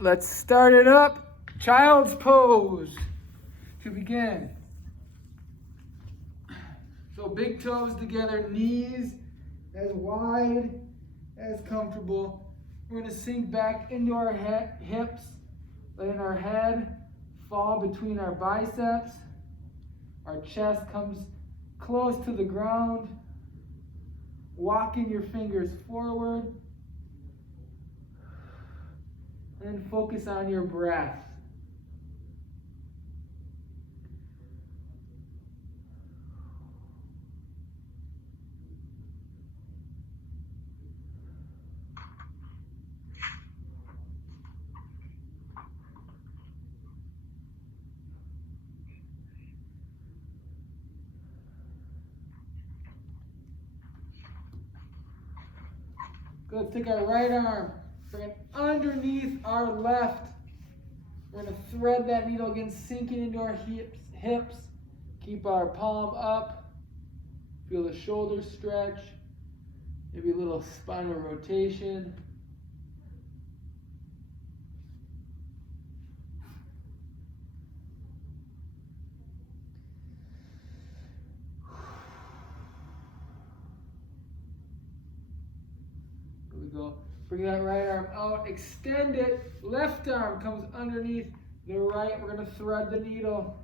let's start it up. Child's pose to begin. So big toes together, knees as wide as comfortable. We're going to sink back into our hips, letting our head fall between our biceps. Our chest comes close to the ground. Walking your fingers forward. And focus on your breath. Good. Take our right arm, bring it underneath our left. We're going to thread that needle again, sinking into our hips. Keep our palm up. Feel the shoulders stretch. Maybe a little spinal rotation. Here we go. Bring that right arm out, extend it. Left arm comes underneath the right. We're going to thread the needle.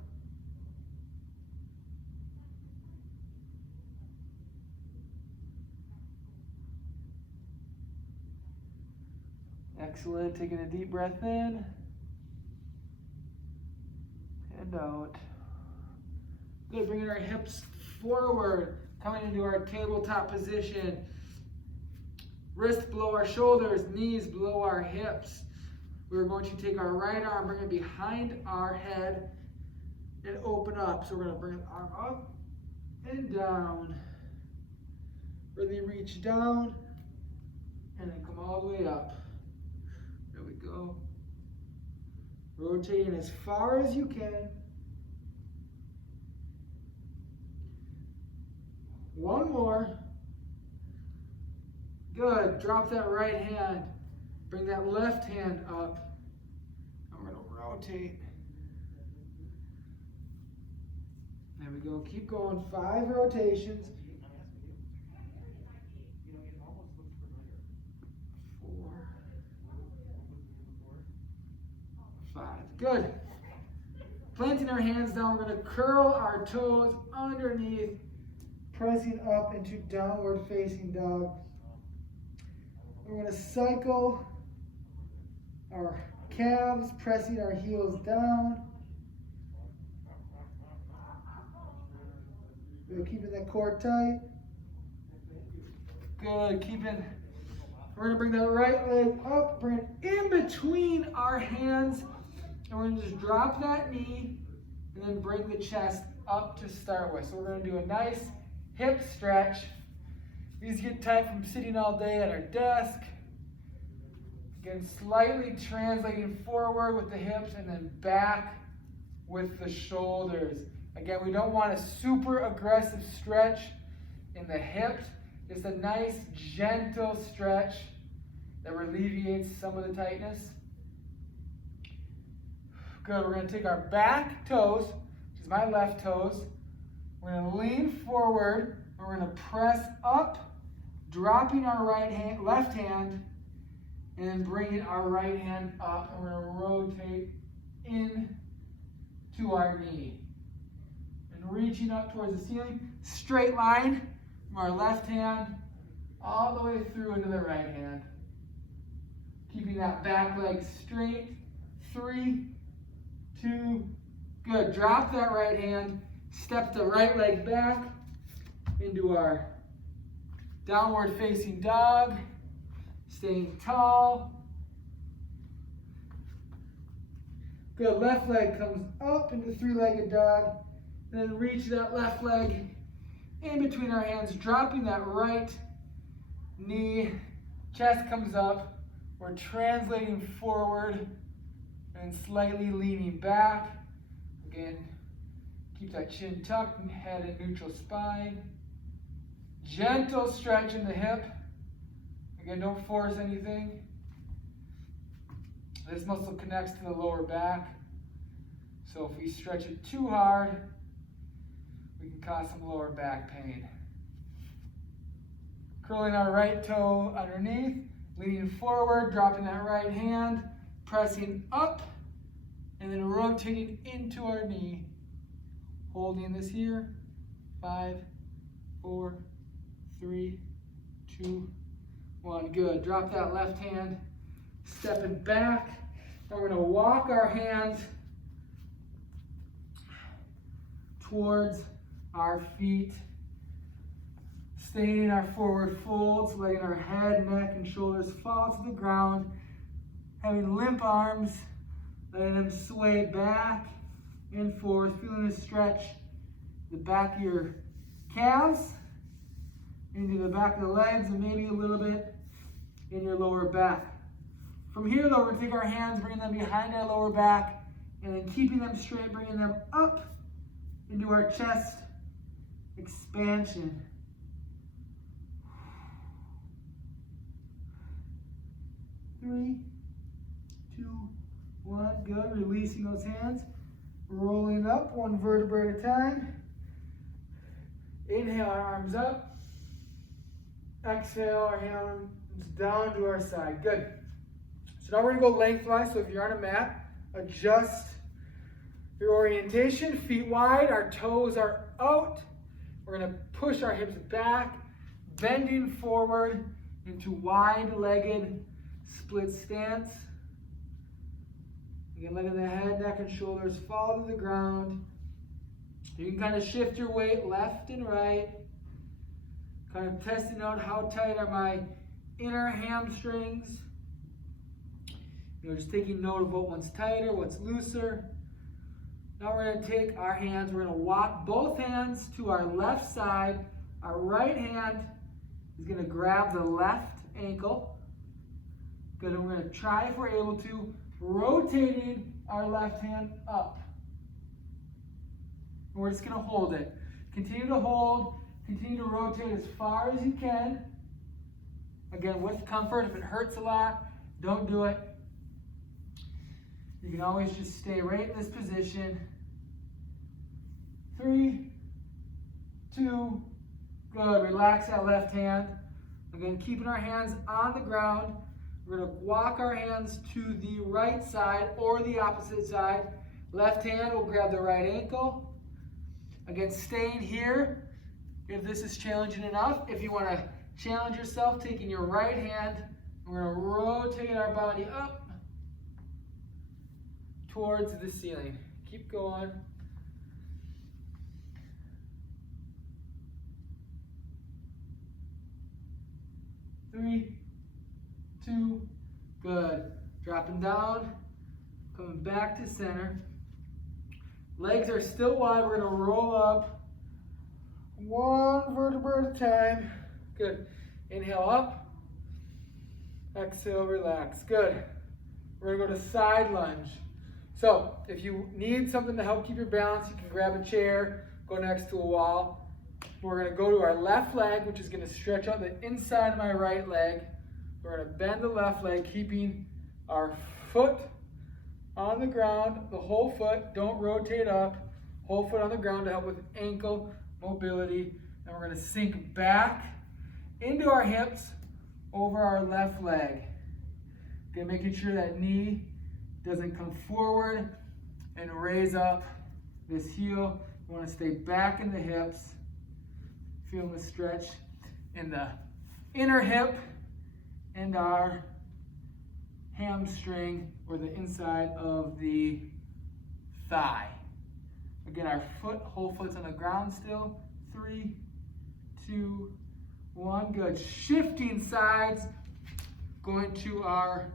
Excellent. Taking a deep breath in and out. Good. Bringing our hips forward, coming into our tabletop position. Wrists below our shoulders, knees below our hips. We're going to take our right arm, bring it behind our head, and open up. So we're going to bring the arm up and down. Really reach down, and then come all the way up. There we go. Rotating as far as you can. One more. Good. Drop that right hand. Bring that left hand up. And we're going to rotate. There we go. Keep going. 5 rotations. 4. 5. Good. Planting our hands down, we're going to curl our toes underneath, pressing up into downward facing dog. We're going to cycle our calves, pressing our heels down. We're keeping that core tight. Good. We're going to bring that right leg up, bring it in between our hands, and we're going to just drop that knee and then bring the chest up to start with. So we're going to do a nice hip stretch. These get tight from sitting all day at our desk. Again, slightly translating forward with the hips and then back with the shoulders. Again, we don't want a super aggressive stretch in the hips. Just a nice, gentle stretch that alleviates some of the tightness. Good. We're going to take our back toes, which is my left toes. We're going to lean forward. We're going to press up, dropping our left hand, and then bringing our right hand up. And we're going to rotate in to our knee. And reaching up towards the ceiling. Straight line from our left hand all the way through into the right hand. Keeping that back leg straight. 3, 2, good. Drop that right hand. Step the right leg back into our downward facing dog. Staying tall. Good. Left leg comes up into 3-legged dog. Then reach that left leg in between our hands, dropping that right knee. Chest comes up. We're translating forward and slightly leaning back. Again, keep that chin tucked and head in neutral spine. Gentle stretch in the hip. Again, don't force anything. This muscle connects to the lower back. So if we stretch it too hard, we can cause some lower back pain. Curling our right toe underneath, leaning forward, dropping that right hand, pressing up, and then rotating into our knee. Holding this here. 5, 4, 3, 2, 1. Good. Drop that left hand. Stepping back. Now we're going to walk our hands towards our feet. Staying in our forward folds, letting our head, neck, and shoulders fall to the ground. Having limp arms, letting them sway back and forth. Feeling a stretch the back of your calves, into the back of the legs, and maybe a little bit in your lower back. From here, though, we're going to take our hands, bringing them behind our lower back, and then keeping them straight, bringing them up into our chest expansion. Three, 2, 1. Good. Releasing those hands. Rolling up one vertebra at a time. Inhale, our arms up. Exhale, our hands down to our side. Good. So now we're going to go lengthwise. So if you're on a mat, adjust your orientation. Feet wide. Our toes are out. We're going to push our hips back, bending forward into wide-legged split stance. Again, letting the head, neck, and shoulders fall to the ground. You can kind of shift your weight left and right. Kind of testing out how tight are my inner hamstrings. Just taking note of what one's tighter, what's looser. Now we're going to take our hands, we're going to walk both hands to our left side. Our right hand is going to grab the left ankle. Good, and we're going to try, if we're able to, rotating our left hand up. And we're just going to hold it. Continue to hold, continue to rotate as far as you can. Again, with comfort. If it hurts a lot, don't do it. You can always just stay right in this position. 3, 2, good. Relax that left hand. Again, keeping our hands on the ground. We're going to walk our hands to the right side or the opposite side. Left hand will grab the right ankle. Again, staying here if this is challenging enough. If you want to challenge yourself, taking your right hand, we're going to rotate our body up towards the ceiling. Keep going. Three, 2, good. Dropping down, coming back to center. Legs are still wide. We're going to roll up one vertebra at a time. Good. Inhale up. Exhale, relax. Good. We're going to go to side lunge. So if you need something to help keep your balance, you can grab a chair, go next to a wall. We're going to go to our left leg, which is going to stretch out the inside of my right leg. We're going to bend the left leg, keeping our foot on the ground, the whole foot. Don't rotate up. Whole foot on the ground to help with ankle mobility. And we're going to sink back into our hips over our left leg. Okay, making sure that knee doesn't come forward and raise up this heel. We want to stay back in the hips. Feeling the stretch in the inner hip and our hamstring, or the inside of the thigh. Again, our foot, whole foot's on the ground still. 3, 2, 1. Good. Shifting sides, going to our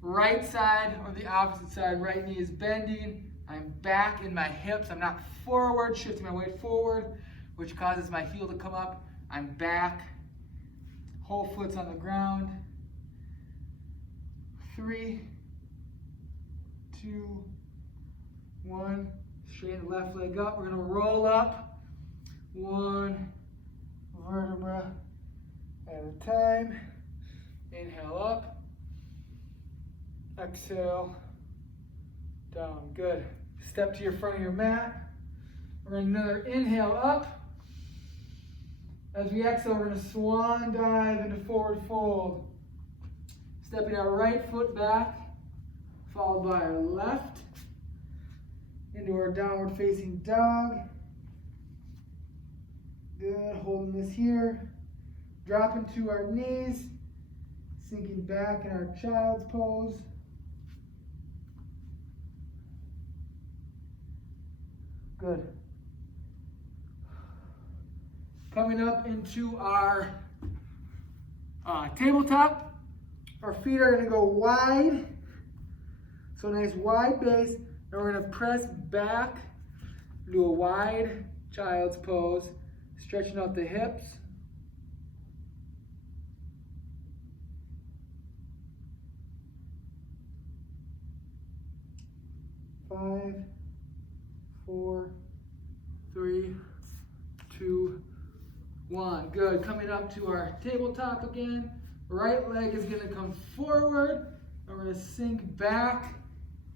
right side or the opposite side. Right knee is bending. I'm back in my hips. I'm not forward, shifting my weight forward, which causes my heel to come up. I'm back. Whole foot's on the ground. 3, 2, 1. Straighten the left leg up. We're going to roll up one vertebra at a time. Inhale up. Exhale, down. Good. Step to your front of your mat. We're going to another inhale up. As we exhale, we're going to swan dive into forward fold. Stepping our right foot back, followed by our left into our downward facing dog. Good, holding this here. Dropping to our knees, sinking back in our child's pose. Good. Coming up into our tabletop. Our feet are going to go wide. So nice wide base. And we're going to press back, do a wide child's pose, stretching out the hips. Five, 4, 3, 2, 1. Good. Coming up to our tabletop again. Right leg is going to come forward. And we're going to sink back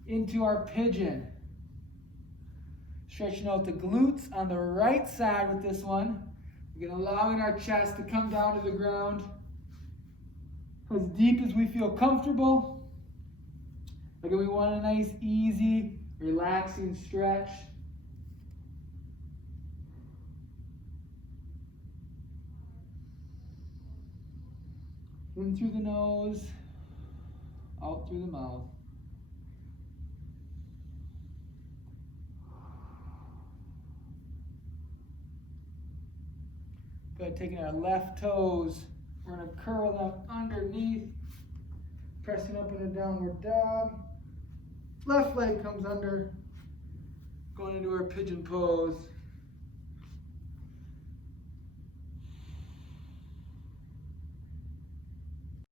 into our pigeon. Stretching out the glutes on the right side with this one. Again, allowing our chest to come down to the ground as deep as we feel comfortable. Again, we want a nice, easy, relaxing stretch. In through the nose, out through the mouth. Good, taking our left toes, we're going to curl them underneath, pressing up in a downward dog. Left leg comes under, going into our pigeon pose.